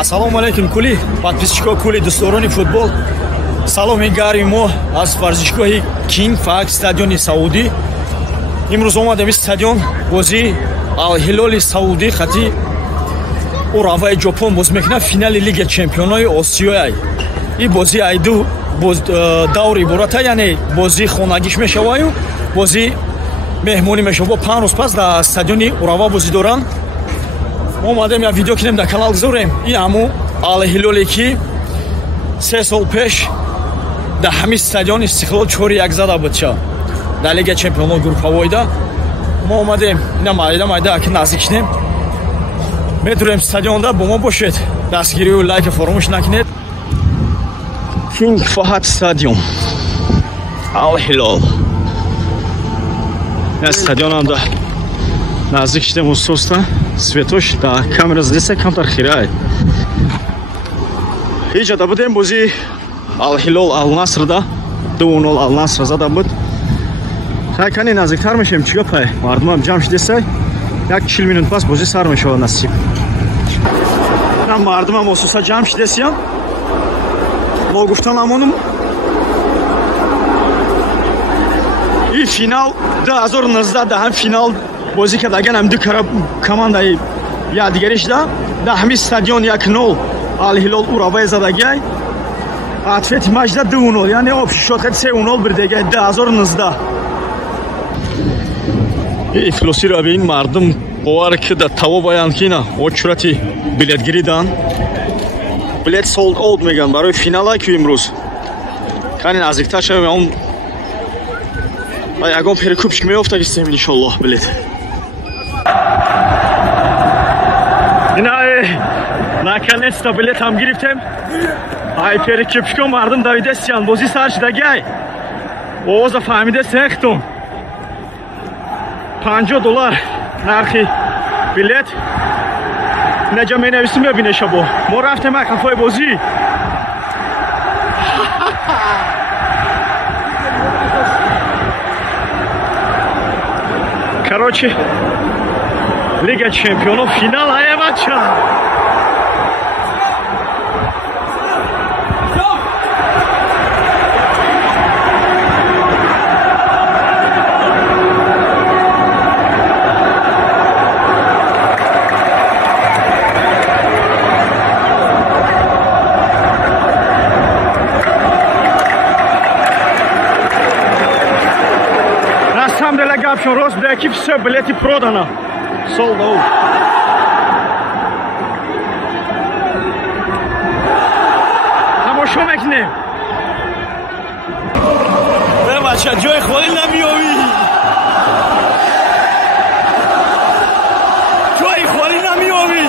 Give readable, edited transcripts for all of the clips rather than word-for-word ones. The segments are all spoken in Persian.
Ассалому алейкум кули подписчикҳо, кули дӯстдорони футбол. Саломи гарми мо аз варзишгоҳи King Fahd стадиони Саудӣ. Имрӯз омадем стадион бозии Ал-Ҳилоли Саудӣ хати Ураваи Ҷопон боз мекунад финали Лиги Чемпионҳои Осиё. И бози айду даври ибората, яъне бози хонагиш мешаваю, бози меҳмонӣ мешава. Бо 5 рӯз пас дар стадиони Урава бозӣ доранд. Мо омадем як видео кинем дар канал гузорем. Ин ҳамун Ал-Ҳилоле ки 3 сол пеш дар ҳамин стадион Истиқлол 4-1 зада буд дар Лига Чемпионҳои группавоида. Мо омадем ина майда аки наздик шунем. Медурем стадионда, бо мо бошед. Дастгирию лайка фаромӯш накунед. King Fahd стадион Ал-Ҳилол. Я стадионам да наздик шунем усоста. Светош да камера здесь камтар хирай. Ҳиҷа да будем бози Ал-Ҳилол Ал-Насрда 2-0 Ал-Наср зада буд. Кани наздиктар мешем чига пай. Мардумам ҷамъ шудесай. 40 минут пас бози сар мешава насиб. На мардумам ососа ҷамъ шудесиям. Мо гуфтан амонум. И финал 2019 да ҳам финал бозӣ кардаган ҳам ду командаи я дигариш да ҳамин стадион 1-0 Ал-Ҳилол Ураваи задагай. Ответи матч да 2-0, яъне обшишот 3-0 бирдагай 2019. Ифлоси равин мардум бовар ки да тавоб аянд ки на очурати билетгирӣ дан. Билет sold out меган барои финала ки имрӯз. Кани наздиктар шавем он ягон перекупчик меёфта гистем иншаллоҳ билет. Наконец-то билет ҳам гирифтем. Ай перекупчикҳо мардум давидестиян бозӣ сар шудагай. Овоза фаҳмидестиян хитон. $50 нархи билет. Наҷа менависим бибине шабо. Мо рафтем як ҳафтаи бозӣ. Короче, Лига Чемпионов финал ая бача. Рост для экип все билеты продано. Sold out. Тамошо мекунем. Бача ҷои холӣ намиёвӣ. Ҷои холӣ намиёвӣ.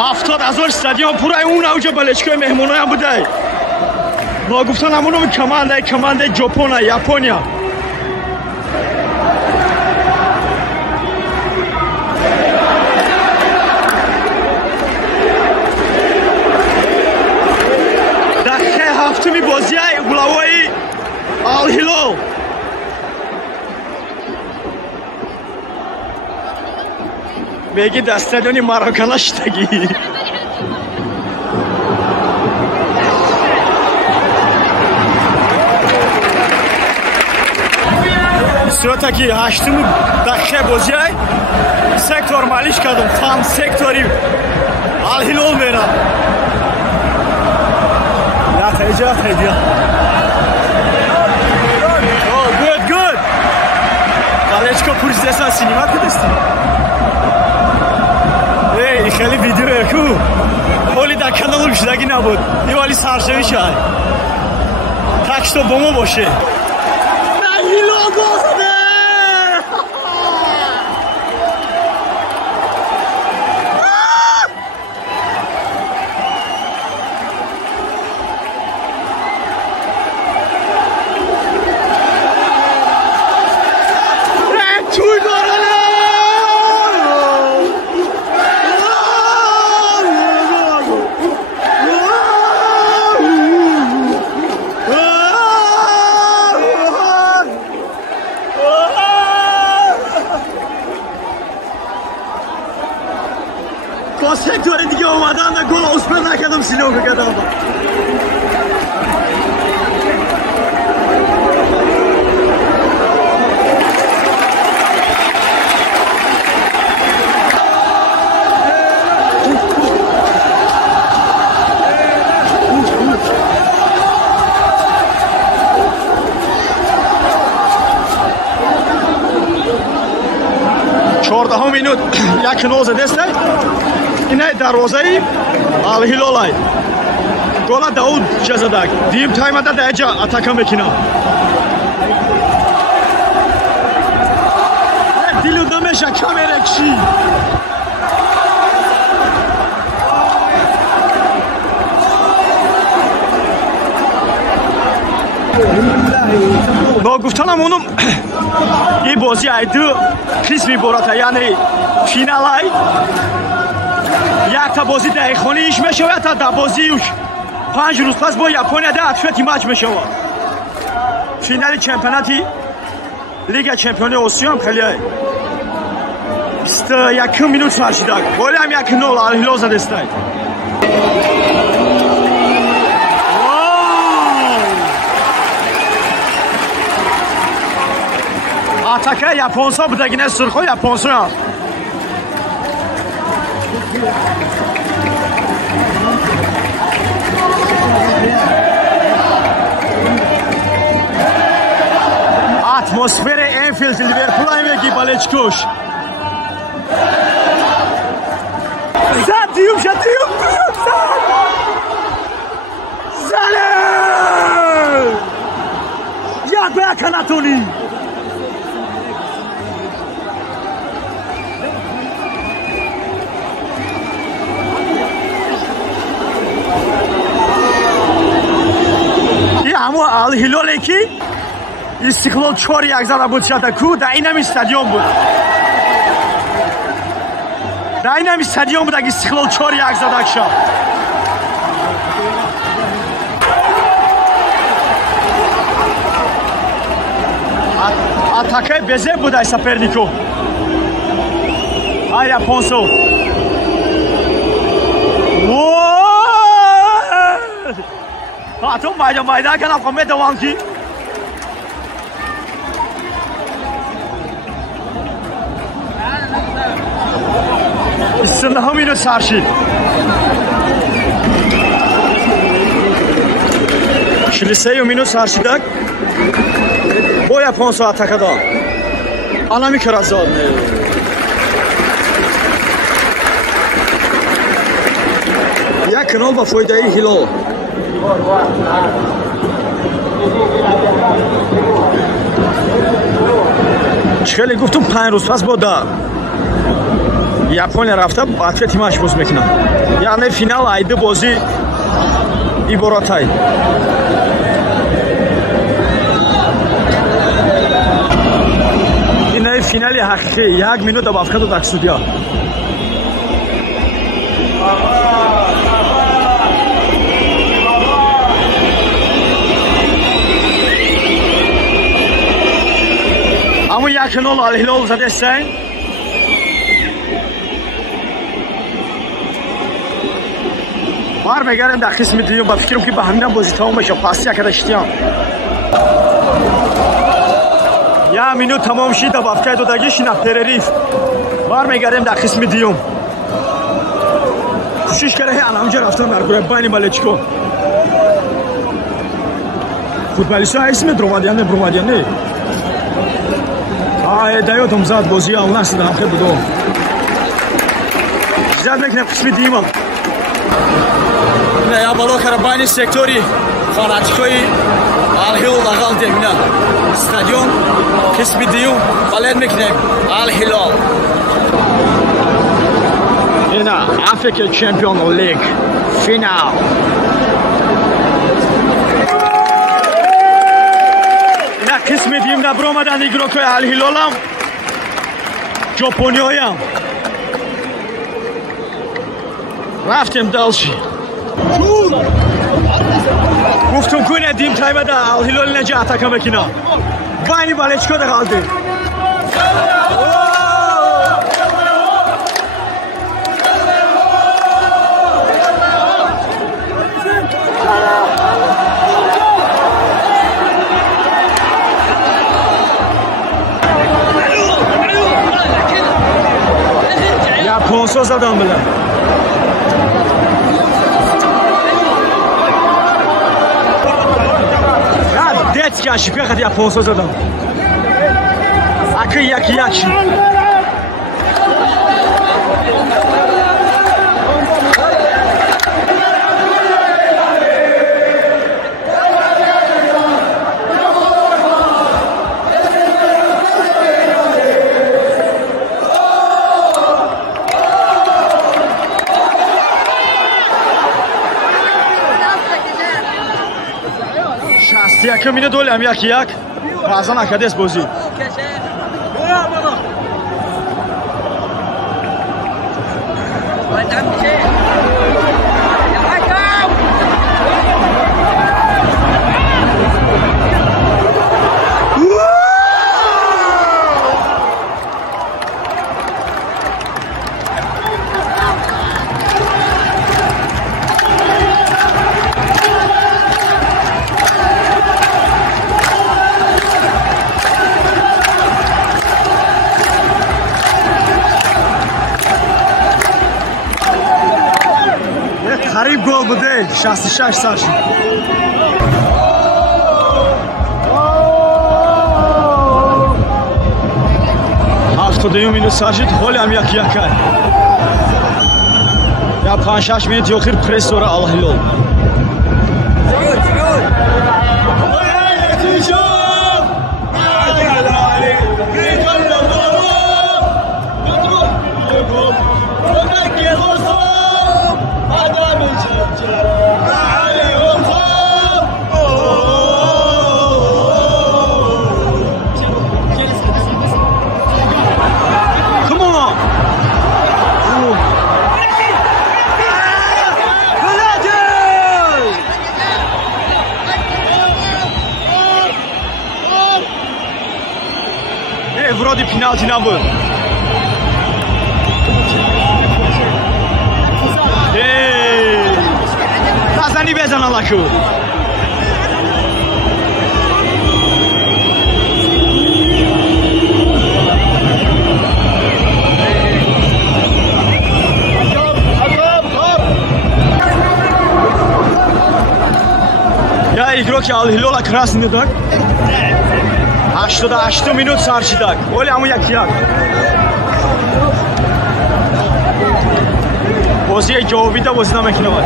$70,000 стадион пурай он ауҷа балечкои меҳмоноям будай. Мо гуфтан ҳамономи командаи Ҷопона, Япония. дақиқаи ҳафтуми бозии улавои Ал-Ҳилол. меги дар стадиони Мароккана шудагӣ. сурата ки 8 дақиқаи бозиай сектор малиш кардам. фан сектори Ал-Ҳилол мера. Натаиҷа хайдия. Good. Балечко пурсидасан синема кудасти. خیلی ویدیو کو حالی در کانال شدگی نبود. این ولی سرشوی شد. تکش تو با ما باشه. با سکتور دیگه اومدن و گل اصلا نکردم سینو کردم. چهاردهم مینوت یک نو زده است. اینه دروازه الهلال است. گل داود جزاده. دیم تایم داده اجا اتاکم میکنه. دیلو دمش کامره چی؟ با گفتنم اونم این بازی ایدو قسمی براته یعنی فینال ای یک تا بازی دقیقانی ایش میشود تا در بازی 5 روز پس با یاپونیا ده اتفاقی مچ میشود فینال چمپیوناتی لیگ چمپیونی آسیا هم خیلی 21 مینوت سر شده گل هم 1-0 الهلال زده است. атака японсо будагине сурхо японсо атмосфера Энфилд Ливерпул меги балечкош задиум зале як ба канатони اما الهلال که استقلال 4-1 زده بود شده در این هم استادیوم بود اگه استقلال 4-1 زده شد атакай безе بود ای سپرنیکو ای японсо تو майда کنم خمه دوام کی سنده همینو سرشید 43 مینوت سرشیدک با японсо атака дод анами каразод یک نول با فایده هلال خیلی گفتم 5 روز پس با یاپونیا رفته بچه تیمش باز میکنه یعنی فینال ایده بازی عبارتای اینه فینال حقیقی 1 مینوت با افکاد و دکسودیا اما 1-0 الهلال زده است. برمیگردیم در قسم دوم با فکرم که به همین بازی تمام بشه پس یک داشتیم یا مینوت تمام شد با افکای دادگیش نه پرریف برمیگردیم در قسم دوم کوشش کرده الانجا رفتم در گروه بین مالچکو فوتبالیستا اسم درومادیانه دایوتم زاد بازی اوناست دارم خیلی بودم زیاد میکنم قسم دوم یا بالا کربانی سکتوری خاناتیکوی الهلال داخل دیمینه استادیوم قسم دوم بالاد میکنیم الهلال اینا افریقا چمپیون لیگ فینال اینا قسم دوم در برآمدن ایگروکای الهلال هم ژاپنیایی هم رفتیم دلشی گفتم کنه دیم تایم ده الهلال نجا اتاکا میکنه بانی بالچکو ده قلده Японсо задан билан. Я детский ошибка, хотя Японсо задан. Акы як. Яким минут долям як. Базан акадес бозӣ. Qarib gol bude 66 sar shud. Haftadayım minut sar shud, hol ham як. Ya 5-6 minut yo'qir press so'ra Al Hilol. Вроде пенальти не был. Назани безан Аллаху. Я игрок Ал Hilol красный дак. 88 minut sarchidak. Oli amu як. Bozî cavabida bozî namekine var.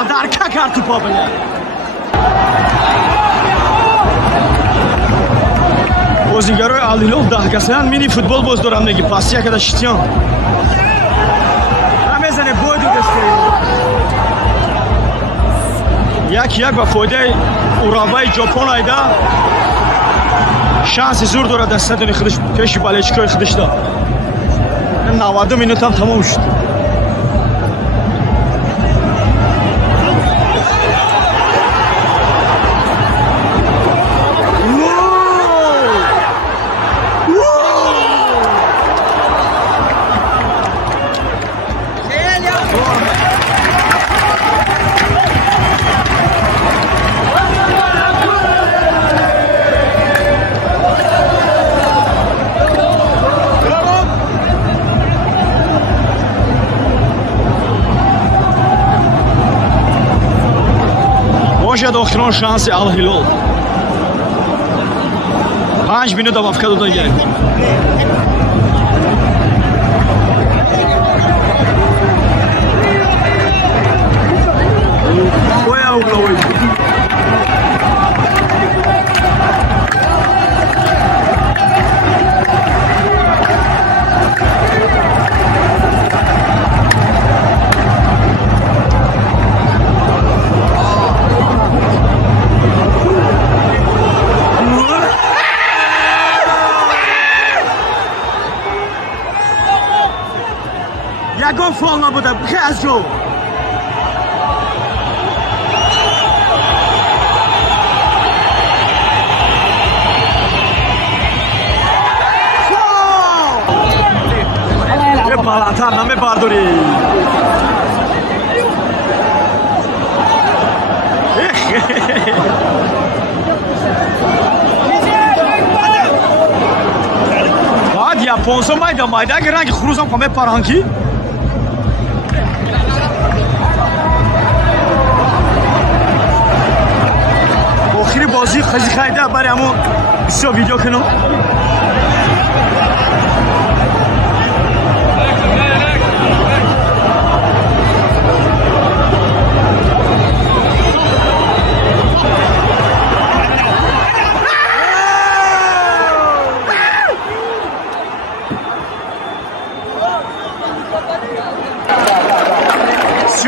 Adarka kartı papaya. Bozingaro Al Hilol dahkasidan mini futbol bozdoramdagi pasiya kada shityon. Ramezane boydu desteği. Jak va foydai Urabay Japon ayda şansı zor dora dastaduni xidish peshi balechkoy xidishda. 90 minut ham tamom shud. Божа дохтрон шанси Ал Hilol. 5 minut добавка додаган. Боя угловой. Ягон фол набуда, бхазжо. Фол! Балатар наме бардори. بعد японсо майда ранги хурузам қаме парҳанки охири бозӣ хазӣ хайда бари ҳамон бисёр видео кунам.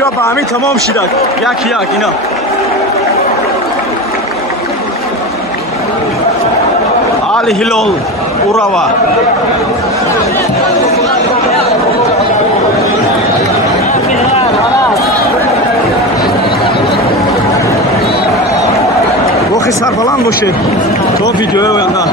سیاه به همین تمام شدک یک اینا Al Hilal Urawa رخ سربلند باشه تا ویدیو آینده